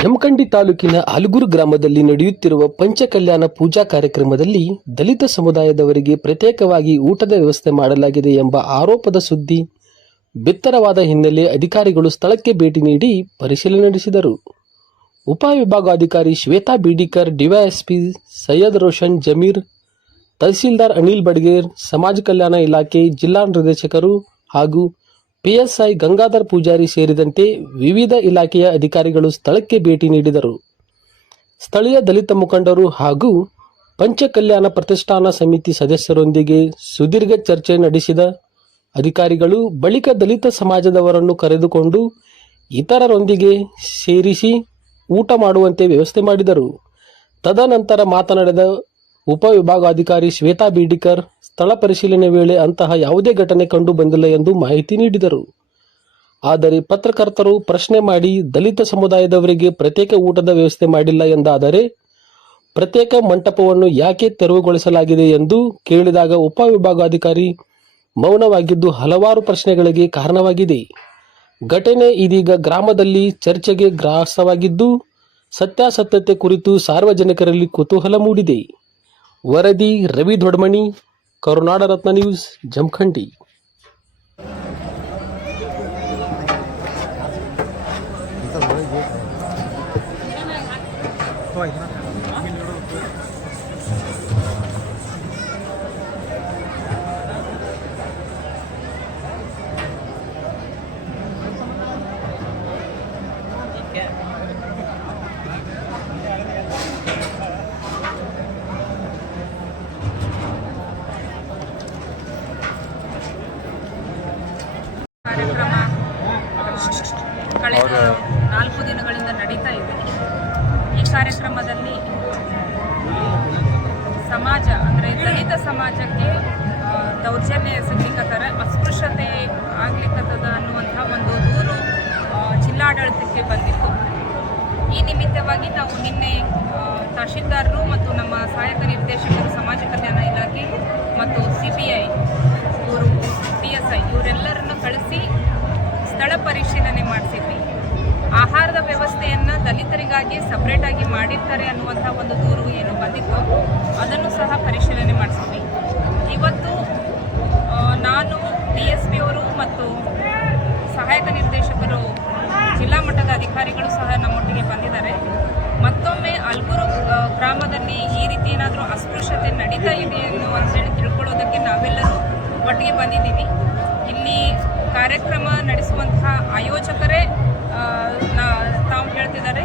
ಜಮಖಂಡಿ ತಾಲೂಕಿನ ಆಲಗೂರು ಗ್ರಾಮದಲ್ಲಿ ನಡೆಯುತ್ತಿರುವ ಪಂಚಕಲ್ಯಾಣ ಪೂಜಾ ಕಾರ್ಯಕ್ರಮದಲ್ಲಿ ದಲಿತ ಸಮುದಾಯದವರಿಗೆ ಪ್ರತ್ಯೇಕವಾಗಿ ಊಟದ ವ್ಯವಸ್ಥೆ ಮಾಡಲಾಗಿದೆ ಎಂಬ ಆರೋಪದ ಸುದ್ದಿ ಬಿತ್ತರವಾದ ಹಿನ್ನೆಲೆ ಅಧಿಕಾರಿಗಳು ಸ್ಥಳಕ್ಕೆ ಭೇಟಿ ನೀಡಿ ಪರಿಶೀಲನೆ ನಡೆಸಿದರು. ಉಪವಿಭಾಗಾಧಿಕಾರಿ ಶ್ವೇತಾ ಬೀಡಿಕರ್, ಡಿವೈಎಸ್ಪಿ ಸೈಯದ್ ರೋಷನ್ ಜಮೀರ್, ತಹಸೀಲ್ದಾರ್ ಅನಿಲ್ ಬಡ್ಗೇರ್, ಸಮಾಜ ಕಲ್ಯಾಣ ಇಲಾಖೆ ಜಿಲ್ಲಾ ನಿರ್ದೇಶಕರು ಹಾಗೂ ಪಿಎಸ್ಐ ಗಂಗಾಧರ್ ಪೂಜಾರಿ ಸೇರಿದಂತೆ ವಿವಿಧ ಇಲಾಖೆಯ ಅಧಿಕಾರಿಗಳು ಸ್ಥಳಕ್ಕೆ ಭೇಟಿ ನೀಡಿದರು. ಸ್ಥಳೀಯ ದಲಿತ ಮುಖಂಡರು ಹಾಗೂ ಪಂಚಕಲ್ಯಾಣ ಪ್ರತಿಷ್ಠಾನ ಸಮಿತಿ ಸದಸ್ಯರೊಂದಿಗೆ ಸುದೀರ್ಘ ಚರ್ಚೆ ನಡೆಸಿದ ಅಧಿಕಾರಿಗಳು ಬಳಿಕ ದಲಿತ ಸಮಾಜದವರನ್ನು ಕರೆದುಕೊಂಡು ಇತರರೊಂದಿಗೆ ಸೇರಿಸಿ ಊಟ ಮಾಡುವಂತೆ ವ್ಯವಸ್ಥೆ ಮಾಡಿದರು. ತದನಂತರ ಮಾತನಾಡಿದ ಉಪವಿಭಾಗಾಧಿಕಾರಿ ಶ್ವೇತಾ ಬೀಡಿಕರ್, ಸ್ಥಳ ಪರಿಶೀಲನೆ ವೇಳೆ ಅಂತಹ ಯಾವುದೇ ಘಟನೆ ಕಂಡು ಬಂದಿಲ್ಲ ಎಂದು ಮಾಹಿತಿ ನೀಡಿದರು. ಆದರೆ ಪತ್ರಕರ್ತರು ಪ್ರಶ್ನೆ ಮಾಡಿ ದಲಿತ ಸಮುದಾಯದವರಿಗೆ ಪ್ರತ್ಯೇಕ ಊಟದ ವ್ಯವಸ್ಥೆ ಮಾಡಿಲ್ಲ ಎಂದಾದರೆ ಪ್ರತ್ಯೇಕ ಮಂಟಪವನ್ನು ಯಾಕೆ ತೆರವುಗೊಳಿಸಲಾಗಿದೆ ಎಂದು ಕೇಳಿದಾಗ ಉಪವಿಭಾಗಾಧಿಕಾರಿ ಮೌನವಾಗಿದ್ದು ಹಲವಾರು ಪ್ರಶ್ನೆಗಳಿಗೆ ಕಾರಣವಾಗಿದೆ. ಘಟನೆ ಇದೀಗ ಗ್ರಾಮದಲ್ಲಿ ಚರ್ಚೆಗೆ ಗ್ರಾಸವಾಗಿದ್ದು ಸತ್ಯಾಸತ್ಯತೆ ಕುರಿತು ಸಾರ್ವಜನಿಕರಲ್ಲಿ ಕುತೂಹಲ ಮೂಡಿದೆ. ವರದಿ ರವಿ ದೊಡ್ಮನಿ, ಕರುನಾಡ ರತ್ನ ನ್ಯೂಸ್, ಜಮಖಂಡಿ. ಕಾರ್ಯಕ್ರಮ ಕಳೆದ 4 ದಿನಗಳಿಂದ ನಡೀತಾ ಇದೆ. ಈ ಕಾರ್ಯಕ್ರಮದಲ್ಲಿ ಸಮಾಜ ಅಂದರೆ ದಲಿತ ಸಮಾಜಕ್ಕೆ ದೌರ್ಜನ್ಯ ಎಸಗ್ಲಿಕ್ಕತ್ತರ, ಅಸ್ಪೃಶ್ಯತೆ ಆಗ್ಲಿಕ್ಕತ್ತದ ಅನ್ನುವಂಥ ಒಂದು ದೂರು ಜಿಲ್ಲಾಡಳಿತಕ್ಕೆ ಬಂದಿತ್ತು. ಈ ನಿಮಿತ್ತವಾಗಿ ನಾವು ನಿನ್ನೆ ತಹಶೀಲ್ದಾರರು ಮತ್ತು ನಮ್ಮ ಸಹಾಯಕ ನಿರ್ದೇಶಕರು ಸಮಾಜ ಕಲ್ಯಾಣ ಇಲಾಖೆ ಮತ್ತು CPI ಇವರು PSI ಇವರೆಲ್ಲರನ್ನು ಕಳಿಸಿ ಸ್ಥಳ ಪರಿಶೀಲನೆ ಮಾಡಿಸಿದ್ವಿ. ಆಹಾರದ ವ್ಯವಸ್ಥೆಯನ್ನು ದಲಿತರಿಗಾಗಿ ಸಪ್ರೇಟಾಗಿ ಮಾಡಿರ್ತಾರೆ ಅನ್ನುವಂಥ ಒಂದು ದೂರು ಏನು ಬಂದಿತ್ತು, ಅದನ್ನು ಸಹ ಪರಿಶೀಲನೆ ಮಾಡಿಸಿದ್ವಿ. ಇವತ್ತು ನಾನು DSP ಅವರು ಮತ್ತು ಸಹಾಯಕ ನಿರ್ದೇಶಕರು ಜಿಲ್ಲಾ ಮಟ್ಟದ ಅಧಿಕಾರಿಗಳು ಸಹ ನಮ್ಮೊಟ್ಟಿಗೆ ಬಂದಿದ್ದಾರೆ. ಮತ್ತೊಮ್ಮೆ ಆಲಗೂರು ಗ್ರಾಮದಲ್ಲಿ ಈ ರೀತಿ ಏನಾದರೂ ಅಸ್ಪೃಶ್ಯತೆ ನಡೀತಾ ಇದೆ ಅಂತೇಳಿ ತಿಳ್ಕೊಳ್ಳೋದಕ್ಕೆ ನಾವೆಲ್ಲರೂ ಒಟ್ಟಿಗೆ ಬಂದಿದ್ದೀವಿ. ಇಲ್ಲಿ ಕಾರ್ಯಕ್ರಮ ನಡೆಸುವಂತಹ ಆಯೋಜಕರೇ ತಾವು ಹೇಳ್ತಿದ್ದಾರೆ,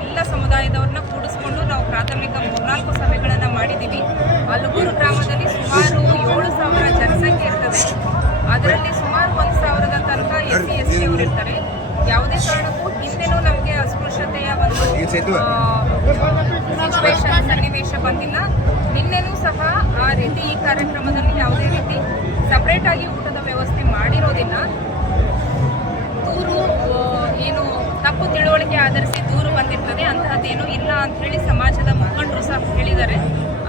ಎಲ್ಲ ಸಮುದಾಯದವ್ರನ್ನ ಕೂಡಿಸ್ಕೊಂಡು ನಾವು ಪ್ರಾಥಮಿಕ 3-4 ಸಭೆಗಳನ್ನು ಮಾಡಿದ್ದೀವಿ. ಆಲಗೂರು ಗ್ರಾಮದಲ್ಲಿ ಸುಮಾರು 7,000 ಜನಸಂಖ್ಯೆ ಇರ್ತದೆ. ಅದರಲ್ಲಿ ಸುಮಾರು 1,000 ತನಕ SC ST ಅವರು ಇರ್ತಾರೆ. ಯಾವುದೇ ಕಾರಣಕ್ಕೂ ಹಿಂದೆನೂ ನಮಗೆ ಅಸ್ಪೃಶ್ಯತೆಯ ಒಂದು ಸನ್ನಿವೇಶ ಬಂದಿಲ್ಲ. ನಿನ್ನೆನೂ ಸಹ ಆ ರೀತಿ ಈ ಕಾರ್ಯಕ್ರಮದಲ್ಲಿ ಯಾವುದೇ ರೀತಿ ಸಪ್ರೇಟಾಗಿ ಊಟದ ವ್ಯವಸ್ಥೆ ಮಾಡಿರೋದಿಲ್ಲ. ದೂರು ಏನು ತಪ್ಪು ತಿಳುವಳಿಕೆ ಆಧರಿಸಿ ದೂರು ಬಂದಿರ್ತದೆ, ಅಂತಹದ್ದೇನೂ ಇಲ್ಲ ಅಂಥೇಳಿ ಸಮಾಜದ ಮುಖಂಡರು ಸಹ ಹೇಳಿದ್ದಾರೆ.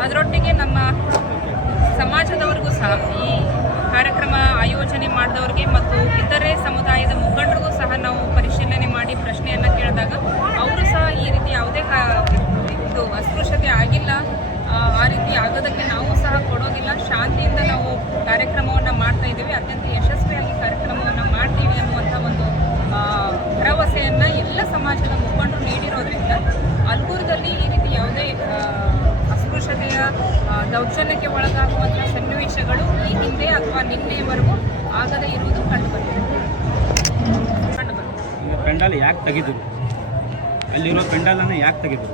ಅದರೊಟ್ಟಿಗೆ ನಮ್ಮ ಸಮಾಜದವರಿಗೂ ಸಹ ಈ ಕಾರ್ಯಕ್ರಮ ಆಯೋಜನೆ ಮಾಡಿದವ್ರಿಗೆ ಮತ್ತು ಇತರೆ ಸಮುದಾಯದ ಮುಖಂಡರಿಗೂ ಸಹ ನಾವು ಪರಿಶೀಲನೆ ಮಾಡಿ ಪ್ರಶ್ನೆಯನ್ನು ಕೇಳಿದಾಗ ಅವರು ಸಹ ಈ ರೀತಿ ಯಾವುದೇ ಇದು ಅಸ್ಪೃಶ್ಯತೆ ಆಗಿಲ್ಲ, ಆ ರೀತಿ ಆಗೋದಕ್ಕೆ ನಾವು ಸಹ ಕೊಡೋದಿಲ್ಲ, ಶಾಂತಿಯಿಂದ ನಾವು ಕಾರ್ಯಕ್ರಮವನ್ನು ಮಾಡ್ತಾ ಇದ್ದೀವಿ, ಅತ್ಯಂತ ಯಶಸ್ವಿಯಾಗಿ ಕಾರ್ಯಕ್ರಮವನ್ನು ಮಾಡ್ತೀವಿ ಅನ್ನುವಂಥ ಒಂದು ಭರವಸೆಯನ್ನು ಎಲ್ಲ ಸಮಾಜದ ಮುಖಂಡರು ನೀಡಿರೋದ್ರಿಂದ ಆಲಗೂರದಲ್ಲಿ ಈ ರೀತಿ ಯಾವುದೇ ಅಸ್ಪೃಶ್ಯತೆಯ ದೌರ್ಜನ್ಯಕ್ಕೆ ಒಳಗಾಗುವಂಥ ಸನ್ನಿವೇಶಗಳು ಈ ಹಿಂದೆ ಅಥವಾ ನಿನ್ನೆವರೆಗೂ ಆಗದೇ ಇರುವುದು ಕಂಡುಬಂದಿದೆ. ಪೆಂಡಾಲ್ ಯಾಕೆ ತೆಗೆದ್ರು? ಅಲ್ಲಿರೋ ಪೆಂಡಾಲನ್ನು ಯಾಕೆ ತೆಗೆದ್ರು?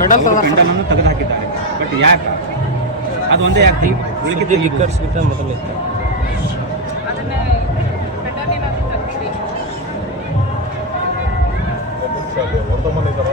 ಪೆಂಡಾಲನ್ನು ತೆಗೆದು ಹಾಕಿದ್ದಾರೆ. ಬಟ್ ಯಾಕೆ ಅದು ಒಂದೇ ಯಾಕೆ ತೆಗೆದು ಅದನ್ನೇ ಪೆಂಡಾಲ್ ಏನಾದರೂ ತೆಗ್ದಿದೆ ಅಲ್ಲಿ ವರ್ಧಮಾನ ಇದ್ದಾರೆ